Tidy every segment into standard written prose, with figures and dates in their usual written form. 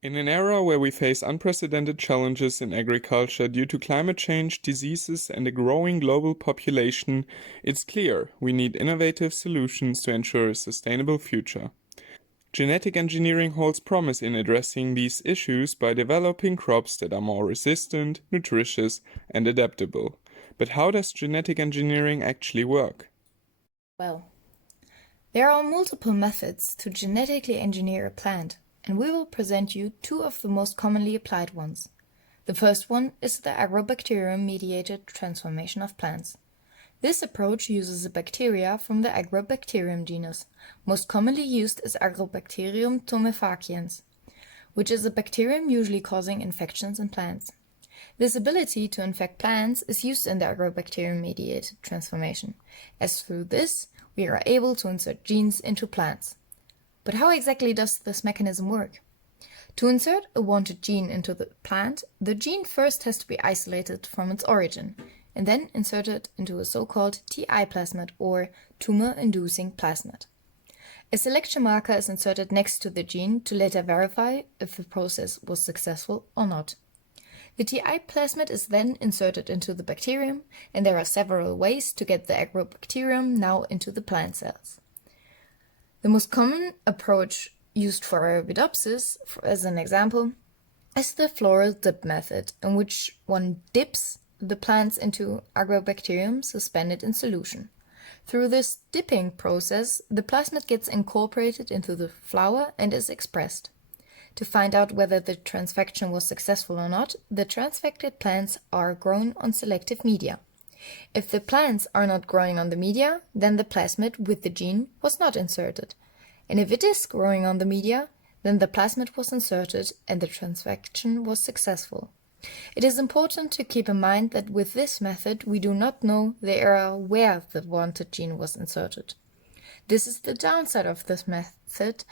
In an era where we face unprecedented challenges in agriculture due to climate change, diseases, and a growing global population, it's clear we need innovative solutions to ensure a sustainable future. Genetic engineering holds promise in addressing these issues by developing crops that are more resistant, nutritious, and adaptable. But how does genetic engineering actually work? Well, there are multiple methods to genetically engineer a plant, and we will present you two of the most commonly applied ones. The first one is the agrobacterium-mediated transformation of plants. This approach uses a bacteria from the Agrobacterium genus. Most commonly used is Agrobacterium tumefaciens, which is a bacterium usually causing infections in plants. This ability to infect plants is used in the agrobacterium-mediated transformation, as through this we are able to insert genes into plants. But how exactly does this mechanism work? To insert a wanted gene into the plant, the gene first has to be isolated from its origin, and then inserted into a so-called TI plasmid or tumor-inducing plasmid. A selection marker is inserted next to the gene to later verify if the process was successful or not. The TI plasmid is then inserted into the bacterium, and there are several ways to get the agrobacterium now into the plant cells. The most common approach used for Arabidopsis, as an example, is the floral dip method, in which one dips the plants into agrobacterium suspended in solution. Through this dipping process, the plasmid gets incorporated into the flower and is expressed. To find out whether the transfection was successful or not, the transfected plants are grown on selective media. If the plants are not growing on the media, then the plasmid with the gene was not inserted. And if it is growing on the media, then the plasmid was inserted and the transfection was successful. It is important to keep in mind that with this method we do not know the area where the wanted gene was inserted. This is the downside of this method,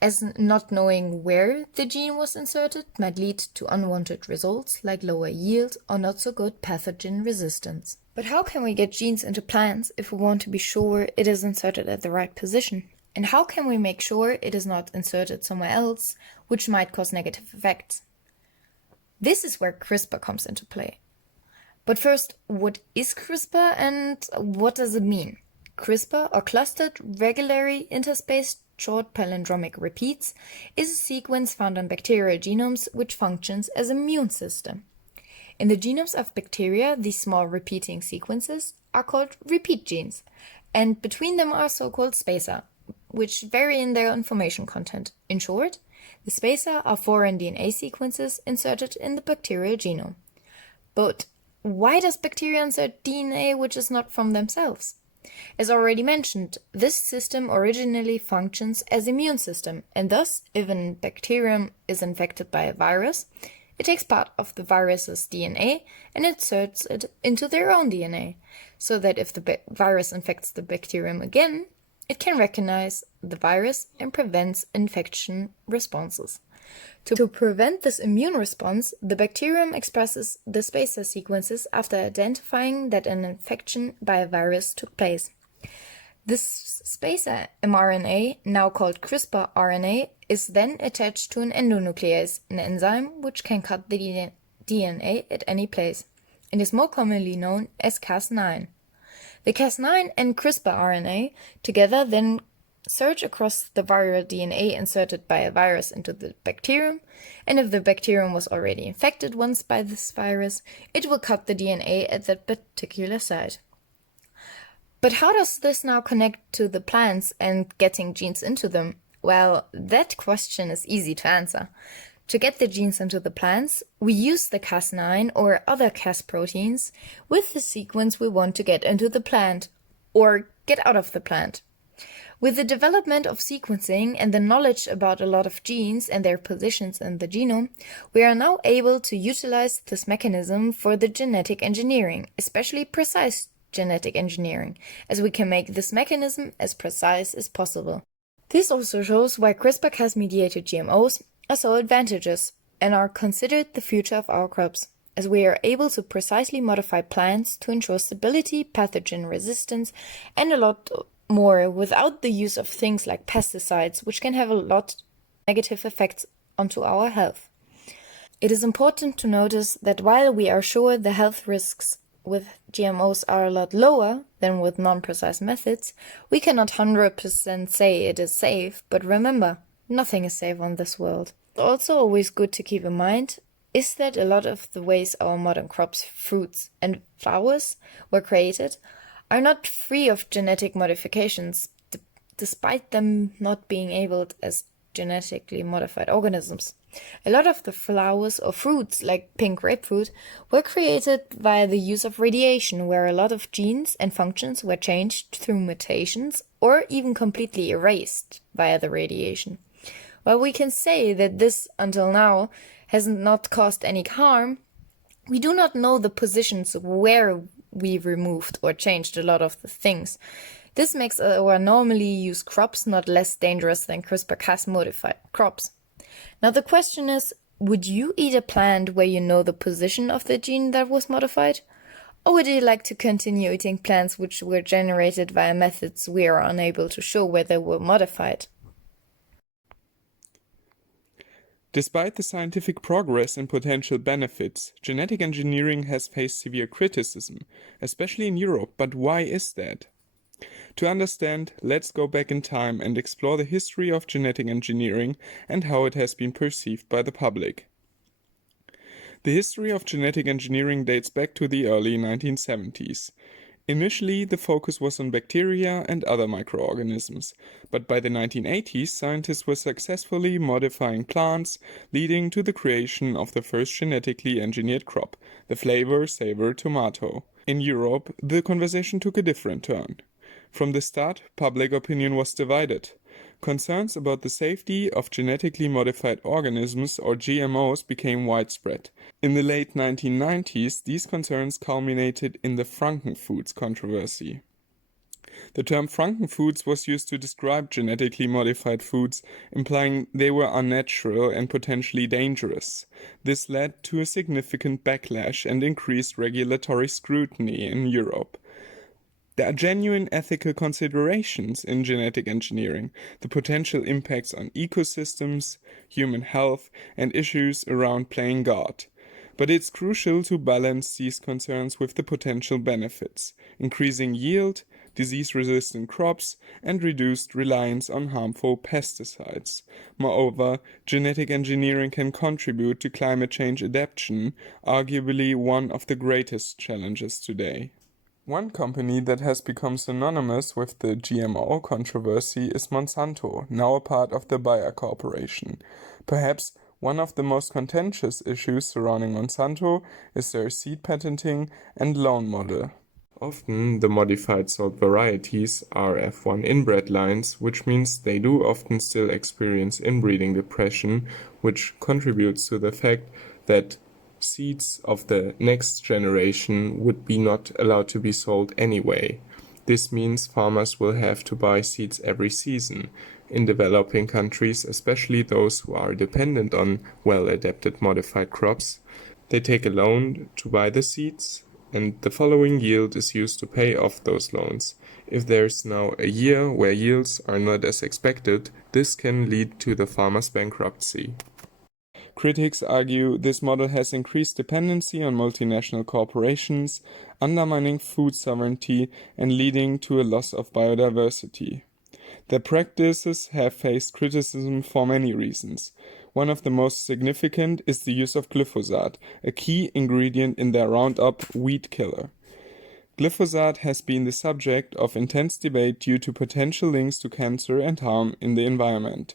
as not knowing where the gene was inserted might lead to unwanted results like lower yield or not so good pathogen resistance. But how can we get genes into plants if we want to be sure it is inserted at the right position? And how can we make sure it is not inserted somewhere else, which might cause negative effects? This is where CRISPR comes into play. But first, what is CRISPR and what does it mean? CRISPR, or clustered regularly interspaced short palindromic repeats, is a sequence found on bacterial genomes which functions as an immune system. In the genomes of bacteria, these small repeating sequences are called repeat genes, and between them are so-called spacer, which vary in their information content. In short, the spacer are foreign DNA sequences inserted in the bacterial genome. But why does bacteria insert DNA which is not from themselves? As already mentioned, this system originally functions as an immune system, and thus, if a bacterium is infected by a virus, it takes part of the virus's DNA and inserts it into their own DNA, so that if the virus infects the bacterium again, it can recognize the virus and prevents infection responses. To prevent this immune response, the bacterium expresses the spacer sequences after identifying that an infection by a virus took place. This spacer mRNA, now called CRISPR RNA, is then attached to an endonuclease, an enzyme which can cut the DNA at any place, and is more commonly known as Cas9. The Cas9 and CRISPR RNA together then search across the viral DNA inserted by a virus into the bacterium, and if the bacterium was already infected once by this virus, it will cut the DNA at that particular site. But how does this now connect to the plants and getting genes into them? Well, that question is easy to answer. To get the genes into the plants, we use the Cas9 or other Cas proteins with the sequence we want to get into the plant, or get out of the plant. With the development of sequencing and the knowledge about a lot of genes and their positions in the genome, we are now able to utilize this mechanism for the genetic engineering, especially precise genetic engineering, as we can make this mechanism as precise as possible. This also shows why CRISPR-Cas-mediated GMOs are so advantageous and are considered the future of our crops, as we are able to precisely modify plants to ensure stability, pathogen resistance, and a lot more without the use of things like pesticides, which can have a lot of negative effects onto our health. It is important to notice that while we are sure the health risks with GMOs are a lot lower than with non-precise methods, we cannot 100% say it is safe, but remember, nothing is safe on this world. Also always good to keep in mind is that a lot of the ways our modern crops, fruits and flowers were created are not free of genetic modifications, despite them not being labeled as genetically modified organisms. A lot of the flowers or fruits, like pink grapefruit, were created via the use of radiation, where a lot of genes and functions were changed through mutations or even completely erased via the radiation. While we can say that this, until now, has not caused any harm, we do not know the positions where we removed or changed a lot of the things. This makes our normally used crops not less dangerous than CRISPR-Cas modified crops. Now the question is, would you eat a plant where you know the position of the gene that was modified? Or would you like to continue eating plants which were generated via methods we are unable to show where they were modified? Despite the scientific progress and potential benefits, genetic engineering has faced severe criticism, especially in Europe. But why is that? To understand, let's go back in time and explore the history of genetic engineering and how it has been perceived by the public. The history of genetic engineering dates back to the early 1970s. Initially, the focus was on bacteria and other microorganisms, but by the 1980s, scientists were successfully modifying plants, leading to the creation of the first genetically engineered crop, the flavor-saver tomato. In Europe, the conversation took a different turn. From the start, public opinion was divided. Concerns about the safety of genetically modified organisms, or GMOs, became widespread. In the late 1990s, these concerns culminated in the Frankenfoods controversy. The term Frankenfoods was used to describe genetically modified foods, implying they were unnatural and potentially dangerous. This led to a significant backlash and increased regulatory scrutiny in Europe. There are genuine ethical considerations in genetic engineering, the potential impacts on ecosystems, human health, and issues around playing God. But it's crucial to balance these concerns with the potential benefits, increasing yield, disease-resistant crops, and reduced reliance on harmful pesticides. Moreover, genetic engineering can contribute to climate change adaptation, arguably one of the greatest challenges today. One company that has become synonymous with the GMO controversy is Monsanto, now a part of the Bayer Corporation. Perhaps one of the most contentious issues surrounding Monsanto is their seed patenting and loan model. Often, the modified salt varieties are F1 inbred lines, which means they do often still experience inbreeding depression, which contributes to the fact that seeds of the next generation would be not allowed to be sold anyway. This means farmers will have to buy seeds every season. In developing countries, especially those who are dependent on well-adapted modified crops, they take a loan to buy the seeds, and the following yield is used to pay off those loans. If there's now a year where yields are not as expected, this can lead to the farmer's bankruptcy. Critics argue this model has increased dependency on multinational corporations, undermining food sovereignty and leading to a loss of biodiversity. The practices have faced criticism for many reasons. One of the most significant is the use of glyphosate, a key ingredient in their Roundup weed killer. Glyphosate has been the subject of intense debate due to potential links to cancer and harm in the environment.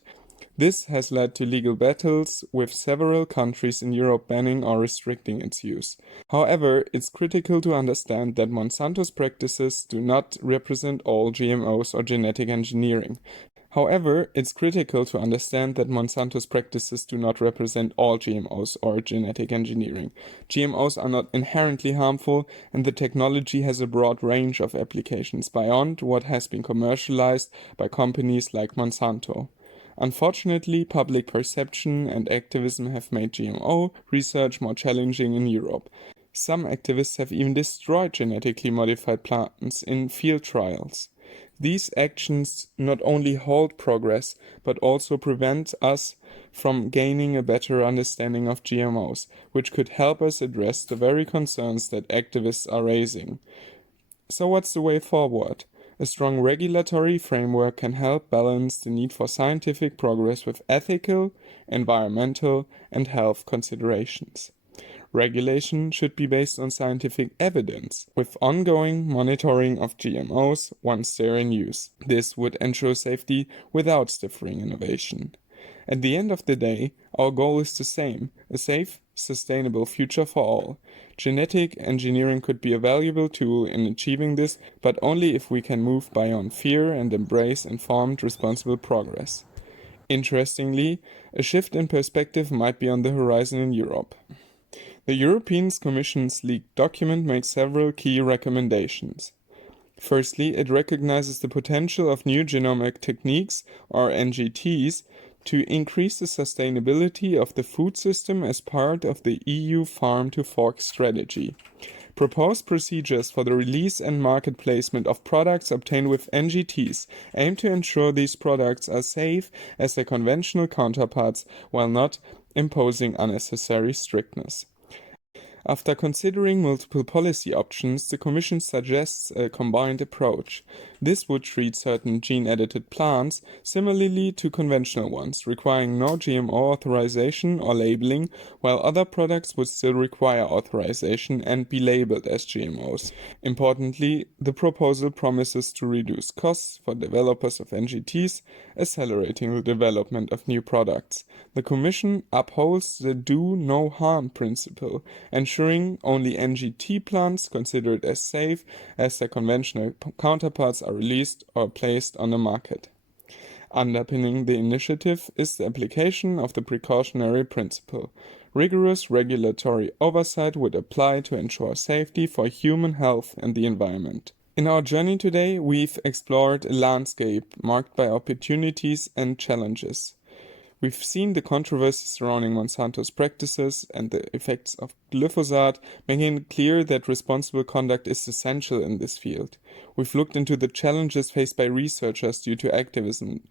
This has led to legal battles, with several countries in Europe banning or restricting its use. However, it's critical to understand that Monsanto's practices do not represent all GMOs or genetic engineering. GMOs are not inherently harmful, and the technology has a broad range of applications beyond what has been commercialized by companies like Monsanto. Unfortunately, public perception and activism have made GMO research more challenging in Europe. Some activists have even destroyed genetically modified plants in field trials. These actions not only halt progress, but also prevent us from gaining a better understanding of GMOs, which could help us address the very concerns that activists are raising. So what's the way forward? A strong regulatory framework can help balance the need for scientific progress with ethical, environmental, and health considerations. Regulation should be based on scientific evidence, with ongoing monitoring of GMOs once they're in use. This would ensure safety without stifling innovation. At the end of the day, our goal is the same: a safe, sustainable future for all. Genetic engineering could be a valuable tool in achieving this, but only if we can move beyond fear and embrace informed, responsible progress. Interestingly, a shift in perspective might be on the horizon in Europe. The European Commission's leaked document makes several key recommendations. Firstly, it recognizes the potential of new genomic techniques, or NGTs, to increase the sustainability of the food system as part of the EU Farm to Fork strategy. Proposed procedures for the release and market placement of products obtained with NGTs aim to ensure these products are safe as their conventional counterparts while not imposing unnecessary strictness. After considering multiple policy options, the Commission suggests a combined approach. This would treat certain gene-edited plants similarly to conventional ones, requiring no GMO authorization or labeling, while other products would still require authorization and be labeled as GMOs. Importantly, the proposal promises to reduce costs for developers of NGTs, accelerating the development of new products. The Commission upholds the do no harm principle, ensuring only NGT plants considered as safe as their conventional counterparts are released or placed on the market. Underpinning the initiative is the application of the precautionary principle. Rigorous regulatory oversight would apply to ensure safety for human health and the environment. In our journey today, we've explored a landscape marked by opportunities and challenges. We've seen the controversy surrounding Monsanto's practices and the effects of glyphosate, making it clear that responsible conduct is essential in this field. We've looked into the challenges faced by researchers due to activism,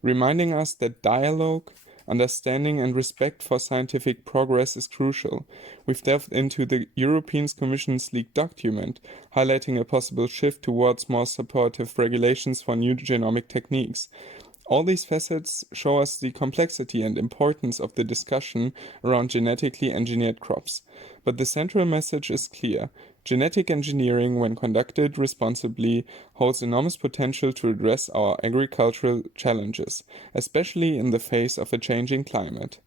reminding us that dialogue, understanding, and respect for scientific progress is crucial. We've delved into the European Commission's leaked document, highlighting a possible shift towards more supportive regulations for new genomic techniques. All these facets show us the complexity and importance of the discussion around genetically engineered crops. But the central message is clear: genetic engineering, when conducted responsibly, holds enormous potential to address our agricultural challenges, especially in the face of a changing climate.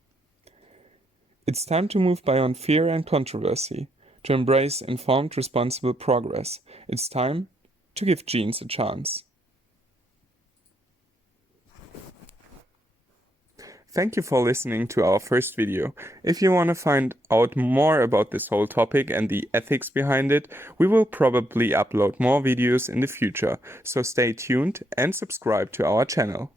It's time to move beyond fear and controversy, to embrace informed, responsible progress. It's time to give genes a chance. Thank you for listening to our first video. If you want to find out more about this whole topic and the ethics behind it, we will probably upload more videos in the future, so stay tuned and subscribe to our channel.